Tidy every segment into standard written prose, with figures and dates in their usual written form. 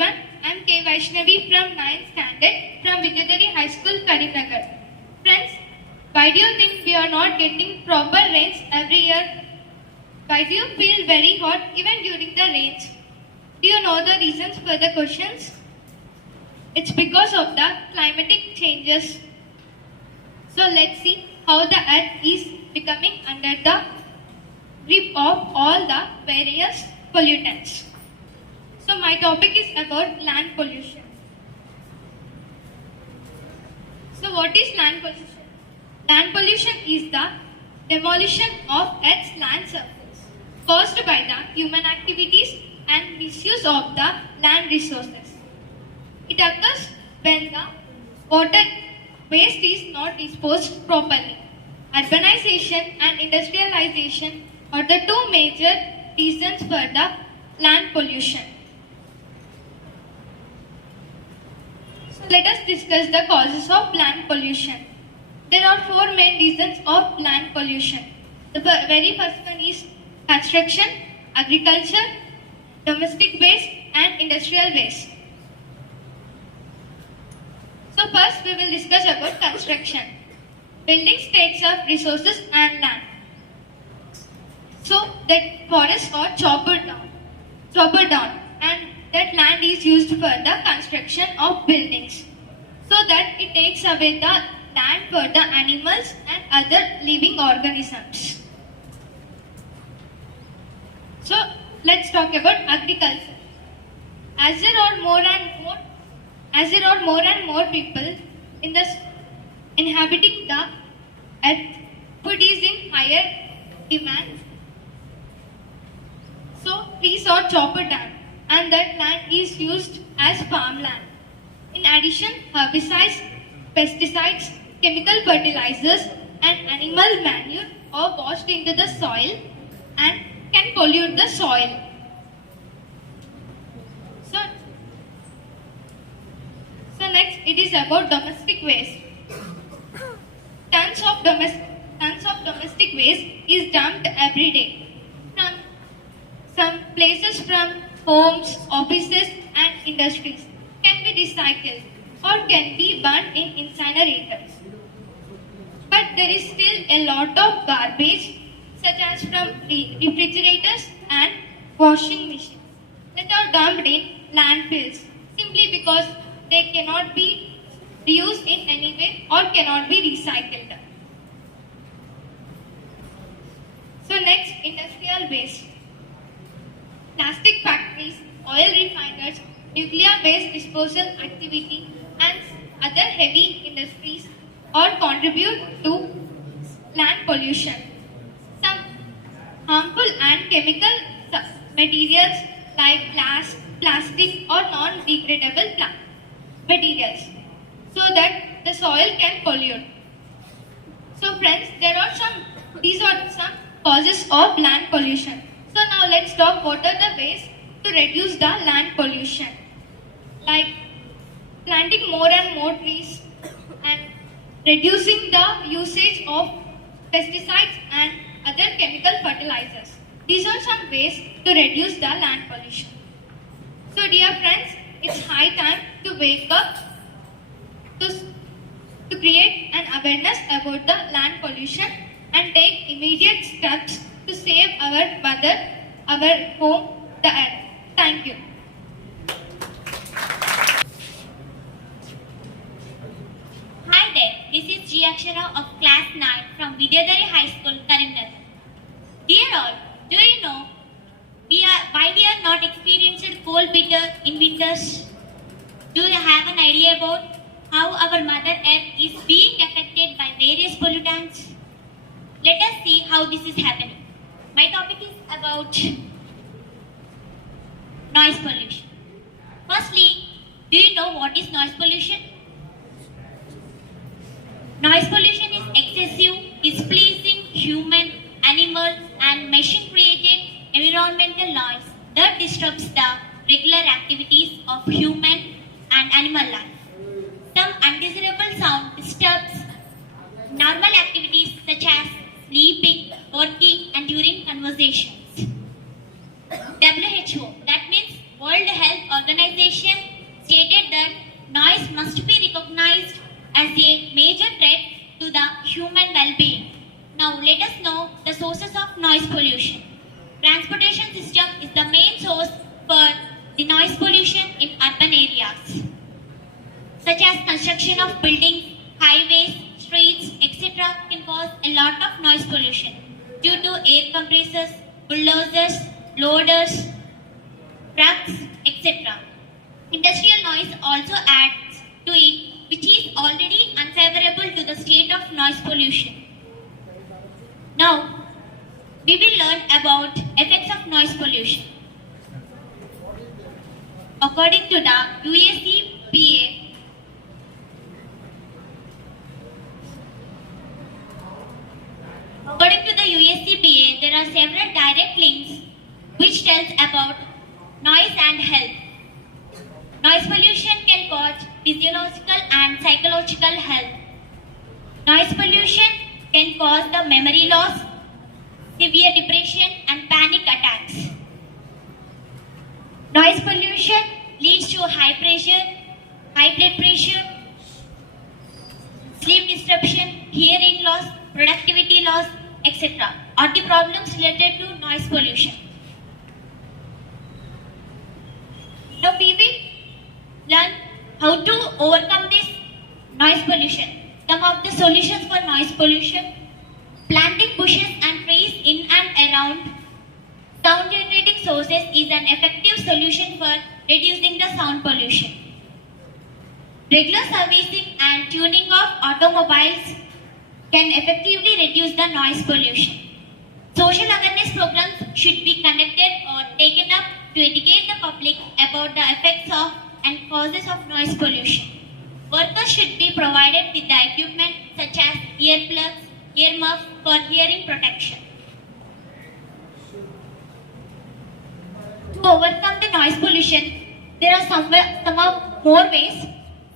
everyone. I am K. Vaishnavi from 9th standard from Vidyadhari High School, Karimnagar. Friends, why do you think we are not getting proper rains every year? Why do you feel very hot even during the rains? Do you know the reasons for the questions? It's because of the climatic changes. So let's see how the earth is becoming under the grip of all the various pollutants. So my topic is about land pollution. So what is land pollution? Land pollution is the demolition of Earth's land surface caused by the human activities and misuse of the land resources. It occurs when the water waste is not disposed properly. Urbanization and industrialization are the two major reasons for the land pollution. So let us discuss the causes of land pollution. There are four main reasons of land pollution. The very first one is construction, agriculture, domestic waste and industrial waste. So first we will discuss about construction. Buildings takes up resources and land. So that forests are chopped down and that land is used for the construction of buildings. So that it takes away the land for the animals and other living organisms. So let's talk about agriculture. As there are more and more people inhabiting the earth, food is in higher demand. So trees are chopped down and that land is used as farmland. In addition, herbicides, pesticides, chemical fertilizers and animal manure are washed into the soil and can pollute the soil. So next it is about domestic waste. Tons of domestic waste is dumped every day from some places, from homes, offices and industries, can be recycled or can be burned in incinerators. But there is still a lot of garbage such as from refrigerators and washing machines that are dumped in landfills simply because they cannot be reused in any way or cannot be recycled. So next, industrial waste. Plastic factories, oil refiners, nuclear waste disposal activity and other heavy industries all contribute to land pollution. Some harmful and chemical materials like glass, plastic or non-degradable materials so that the soil can pollute. So friends, these are some causes of land pollution. So now let's talk what are the ways to reduce the land pollution. Like planting more and more trees and reducing the usage of pesticides and other chemical fertilizers. These are some ways to reduce the land pollution. So dear friends, it's high time to wake up to create an awareness about the land pollution and take immediate steps to save our mother, our home, the earth. Thank you. Hi there, this is G. Akshara of class 9 from Vidyadhari High School, Karimnagar. Dear all, do you know why we are not experiencing cold winter in winters? Do you have an idea about how our Mother Earth is being affected by various pollutants? Let us see how this is happening. My topic is about noise pollution. Firstly, do you know what is noise pollution? Noise pollution is excessive, displeasing human, animal and machine created environmental noise that disrupts the regular activities of human and animal life. Some undesirable sound disturbs normal activities such as sleeping, working and during conversations. WHO, that means World Health Organization, must be recognized as a major threat to the human well-being. Now let us know the sources of noise pollution. Transportation system is the main source for the noise pollution in urban areas, such as construction of buildings, highways, streets, etc. can cause a lot of noise pollution due to air compressors, bulldozers, loaders, trucks, etc. Industrial noise also adds to it, which is already unfavorable to the state of noise pollution. Now, we will learn about effects of noise pollution. According to the USCPA, there are several direct links which tells about noise and health. Noise pollution can cause physiological and psychological health. Noise pollution can cause the memory loss, severe depression and panic attacks. Noise pollution leads to high pressure, high blood pressure, sleep disruption, hearing loss, productivity loss, etc. are the problems related to noise pollution. Now we will learn how to overcome this noise pollution. Some of the solutions for noise pollution: planting bushes and trees in and around sound generating sources is an effective solution for reducing the sound pollution. Regular servicing and tuning of automobiles can effectively reduce the noise pollution. Social awareness programs should be conducted or taken up to educate the public about the effects of and causes of noise pollution. Workers should be provided with the equipment such as earplugs, earmuffs for hearing protection. To overcome the noise pollution, there are some more ways.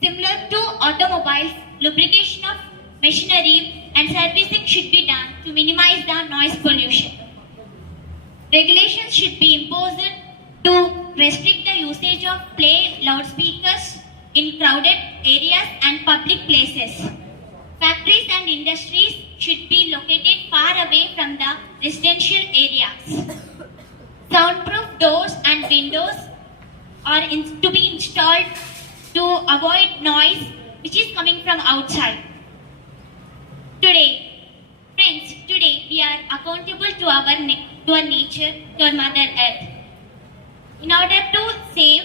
Similar to automobiles, lubrication of machinery and servicing should be done to minimize the noise pollution. Regulations should be imposed to restrict the usage of play loudspeakers in crowded areas and public places. Factories and industries should be located far away from the residential areas. Soundproof doors and windows are to be installed to avoid noise which is coming from outside. Friends, today we are accountable to our nature, to our Mother Earth. In order to save,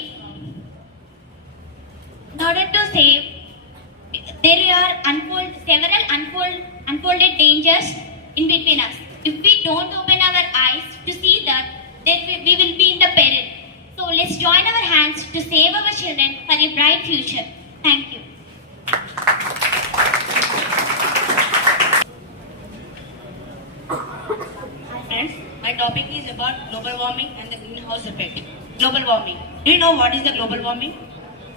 there are several unfolded dangers in between us. If we don't open our eyes to see that, then we will be in the peril. So let's join our hands to save our children for a bright future. Thank you. Hi friends, my topic is about global warming and the greenhouse effect. Global warming. Do you know what is the global warming?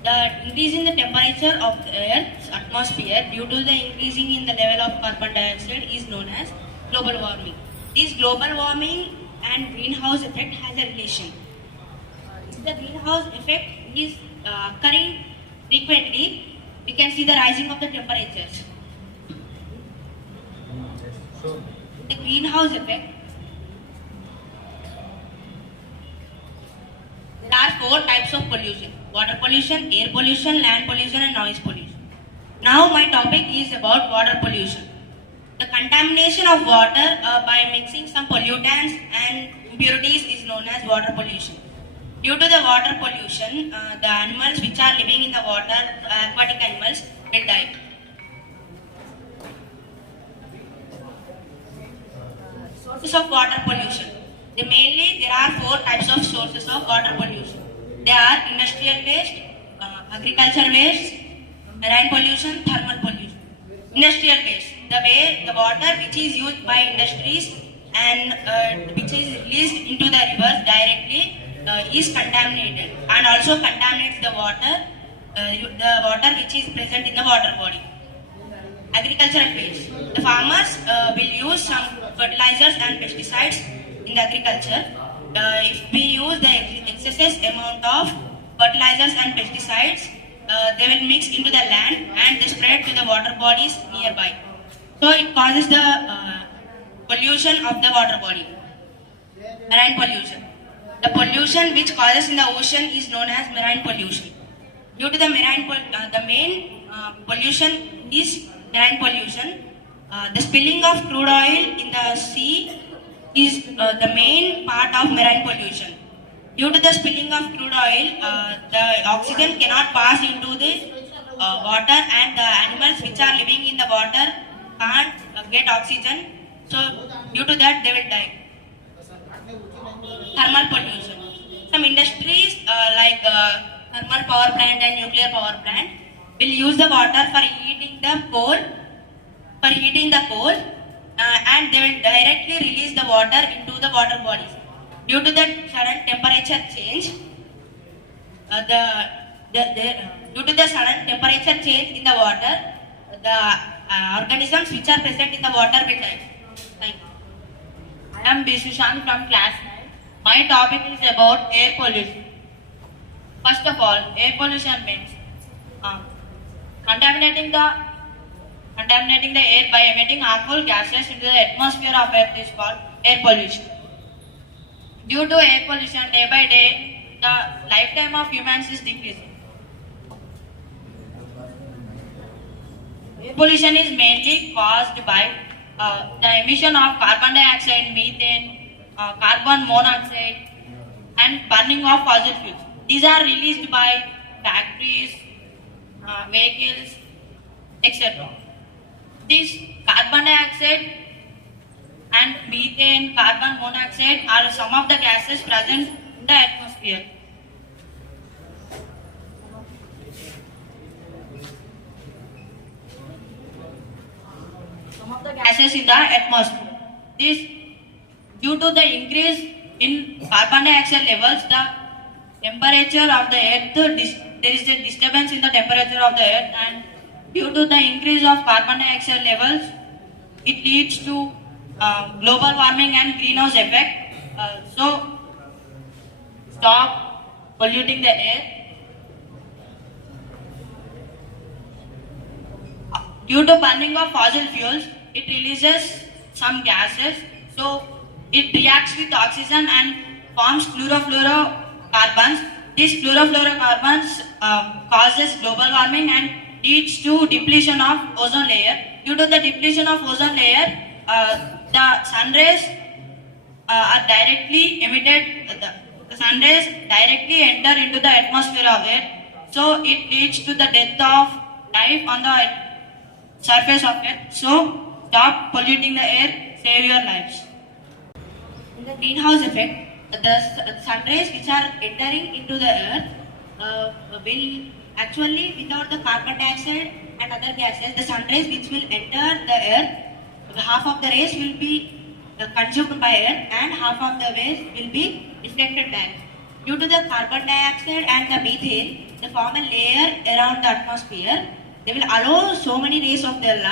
The increase in the temperature of the Earth's atmosphere due to the increasing in the level of carbon dioxide is known as global warming. This global warming and greenhouse effect has a relation. If the greenhouse effect is occurring frequently, we can see the rising of the temperatures. The greenhouse effect. There are 4 types of pollution: water pollution, air pollution, land pollution and noise pollution. Now my topic is about water pollution. The contamination of water by mixing some pollutants and impurities is known as water pollution. Due to the water pollution, the animals which are living in the water, aquatic animals, will die. Sources of water pollution. There are 4 types of sources of water pollution. They are industrial waste, agricultural waste, marine pollution, thermal pollution. Industrial waste, the water which is used by industries and which is released into the rivers directly is contaminated and also contaminates the water which is present in the water body. Agricultural waste. The farmers will use some fertilizers and pesticides in the agriculture. If we use the excessive amount of fertilizers and pesticides, they will mix into the land and they spread to the water bodies nearby. So it causes the pollution of the water body. Marine pollution. The pollution which causes in the ocean is known as marine pollution. Due to the the main pollution is marine pollution. The spilling of crude oil in the sea is the main part of marine pollution. Due to the spilling of crude oil, the oxygen cannot pass into the water, and the animals which are living in the water can't get oxygen. So due to that, they will die. Thermal pollution. Some industries like thermal power plant and nuclear power plant will use the water for heating the coal, and they will directly release the water into the water bodies. Due to the sudden temperature change, due to the sudden temperature change in the water, the organisms which are present in the water will die. Thank you. I am B. Sushant from class 9. My topic is about air pollution. First of all, air pollution means contaminating the air by emitting harmful gases into the atmosphere of Earth is called air pollution. Due to air pollution, day by day, the lifetime of humans is decreasing. Air pollution is mainly caused by the emission of carbon dioxide, methane, carbon monoxide, and burning of fossil fuels. These are released by factories, vehicles, etc. These carbon dioxide and methane, carbon monoxide are some of the gases present in the atmosphere. Some of the gases in the atmosphere. This, due to the increase in carbon dioxide levels, the temperature of the earth, there is a disturbance in the temperature of the earth, and due to the increase of carbon dioxide levels, it leads to global warming and greenhouse effect. So, stop polluting the air. Due to burning of fossil fuels, it releases some gases. So, it reacts with oxygen and forms chlorofluorocarbons. These chlorofluorocarbons causes global warming and leads to depletion of ozone layer. Due to the depletion of ozone layer, the sun rays are directly emitted. The sun rays directly enter into the atmosphere of Earth. So it leads to the death of life on the surface of Earth. So stop polluting the air. Save your lives. In the greenhouse effect, the sun rays which are entering into the earth will actually, without the carbon dioxide and other gases, the sun rays which will enter the earth, half of the rays will be consumed by earth and half of the rays will be reflected back. Due to the carbon dioxide and the methane, they form a layer around the atmosphere. They will allow so many rays of the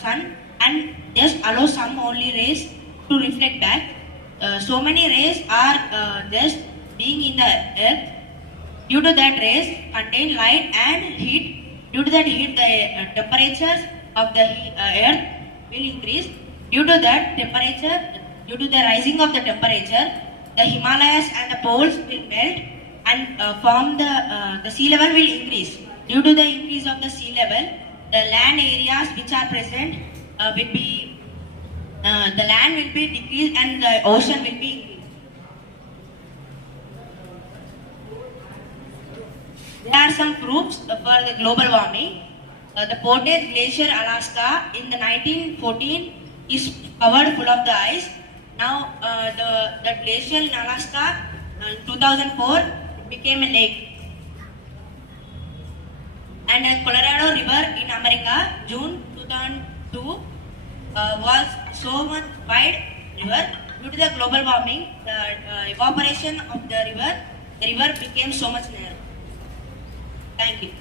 sun and just allow some only rays to reflect back. So many rays are just being in the earth. Due to that, rays contain light and heat. Due to that heat, the temperatures of the earth will increase. Due to that temperature, due to the rising of the temperature, the Himalayas and the poles will melt and form the sea level will increase. Due to the increase of the sea level, the land areas which are present will be the land will be decreased and the ocean will be increased. There are some proofs for the global warming. The Portage Glacier, Alaska, in the 1914 is covered full of the ice. Now the glacier in Alaska in 2004 became a lake. And the Colorado River in America, June 2002, was so much wide river. Due to the global warming, the evaporation of the river became so much narrow. Thank you.